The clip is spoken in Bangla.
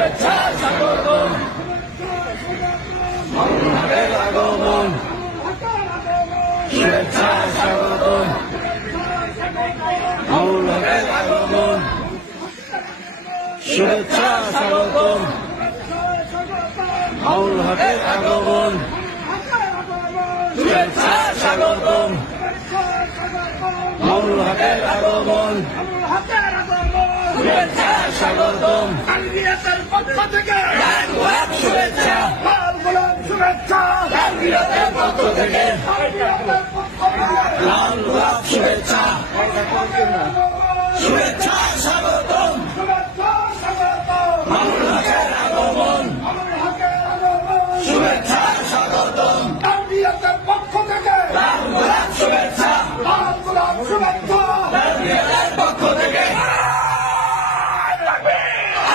শুভেচ্ছা স্বাগতম মামুনুল হকের আগমন শুভেচ্ছা স্বাগতম মামুনুল হকের আগমন শুভেচ্ছা স্বাগতম মামুনুল হকের আগমন শুভেচ্ছা স্বাগতম মামুনুল হকের আগমন শুভেচ্ছা স্বাগতম আলবিয়াতের পক্ষ থেকে শুভেচ্ছা শুভেচ্ছা আলবিয়াতের পক্ষ থেকে লাল গোলাপ শুভেচ্ছা শুভেচ্ছা স্বাগতম মামুনুল হকের আগমন শুভেচ্ছা স্বাগতম আলবিয়াতের পক্ষ থেকে লাল গোলাপ শুভেচ্ছা লাল গোলাপ শুভেচ্ছা আলবিয়াতের পক্ষ থেকে আমরা